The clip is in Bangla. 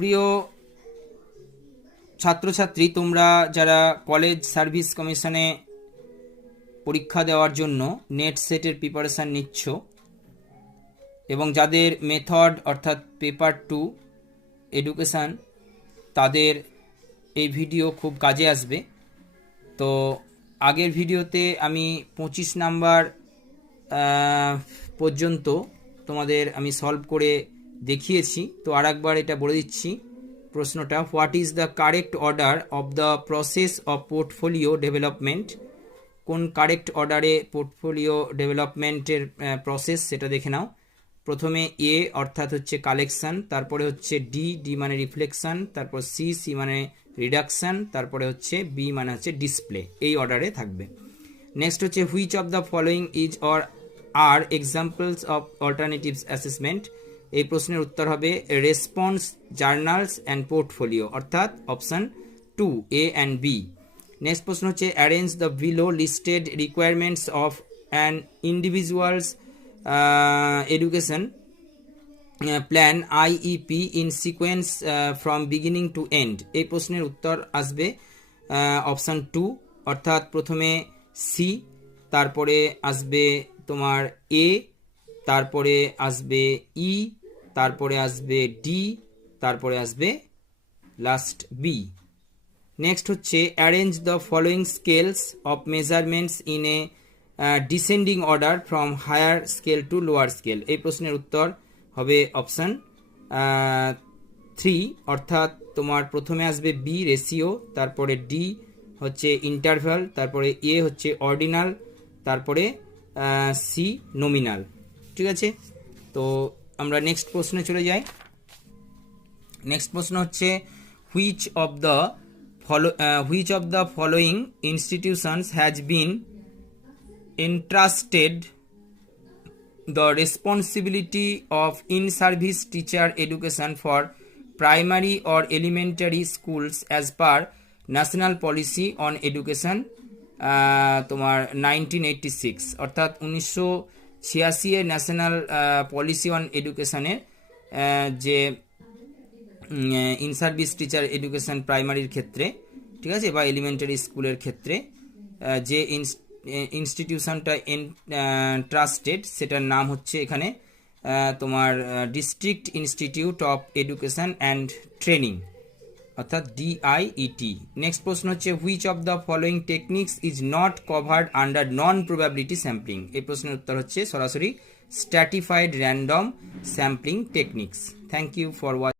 প্রিয় ছাত্রছাত্রী, তোমরা যারা কলেজ সার্ভিস কমিশনে পরীক্ষা দেওয়ার জন্য নেট সেটের প্রিপারেশান নিচ্ছ এবং যাদের মেথড অর্থাৎ পেপার 2 এডুকেশান, তাদের এই ভিডিও খুব কাজে আসবে। তো আগের ভিডিওতে আমি 25 নাম্বার পর্যন্ত তোমাদের আমি সলভ করে দেখিয়েছি। তো আর একবার এটা বলে দিচ্ছি প্রশ্নটা, what is the correct order of the process of portfolio development. কোন কারেক্ট অর্ডারে পোর্টফোলিও ডেভেলপমেন্টের প্রসেস সেটা দেখে নাও। প্রথমে এ অর্থাৎ হচ্ছে কালেকশন, তারপরে হচ্ছে ডি মানে রিফ্লেকশন, তারপর সি মানে রিডাকশন, তারপরে হচ্ছে বি মানে হচ্ছে ডিসপ্লে। এই অর্ডারে থাকবে। নেক্সট হচ্ছে which of the following is or are examples of alternatives assessment. এই প্রশ্নের উত্তর হবে রেসপন্স, জার্নালস অ্যান্ড পোর্টফোলিও, অর্থাৎ option 2 A and B. Next প্রশ্ন হচ্ছে arrange the below listed requirements of an individuals education plan IEP in sequence from beginning to end. এই প্রশ্নের উত্তর আসবে অপশান 2, অর্থাৎ প্রথমে সি, তারপরে আসবে তোমার এ, তারপরে আসবে ই, তারপরে আসবে ডি, তারপরে আসবে লাস্ট বি। নেক্সট হচ্ছে arrange the following scales of measurements in a descending order from higher scale to lower scale. এই প্রশ্নের উত্তর হবে অপশান 3, অর্থাৎ তোমার প্রথমে আসবে বি রেশিও, তারপরে ডি হচ্ছে ইন্টারভ্যাল, তারপরে এ হচ্ছে অর্ডিনাল, তারপরে সি নমিনাল। ঠিক আছে, তো আমরা নেক্সট প্রশ্নে চলে যাই। নেক্সট প্রশ্ন হচ্ছে which of the following institutions has been entrusted the responsibility of in-service teacher education for primary or elementary schools as per National Policy on Education তোমার 1986, অর্থাৎ 1986 এর ন্যাশনাল পলিসি অন এডুকেশনের যে ইন সার্ভিস টিচার এডুকেশন প্রাইমারির ক্ষেত্রে, ঠিক আছে, বা এলিমেন্টারি স্কুলের ক্ষেত্রে যে ইনস্টিটিউশনটা ট্রাস্টেড, সেটার নাম হচ্ছে এখানে তোমার district institute of education and training, অর্থাৎ ডিআইইটি। নেক্সট প্রশ্ন হচ্ছে which of the following techniques is not covered under non probability sampling. এই প্রশ্নের উত্তর হচ্ছে সরাসরি stratified random sampling techniques. Thank you for watching.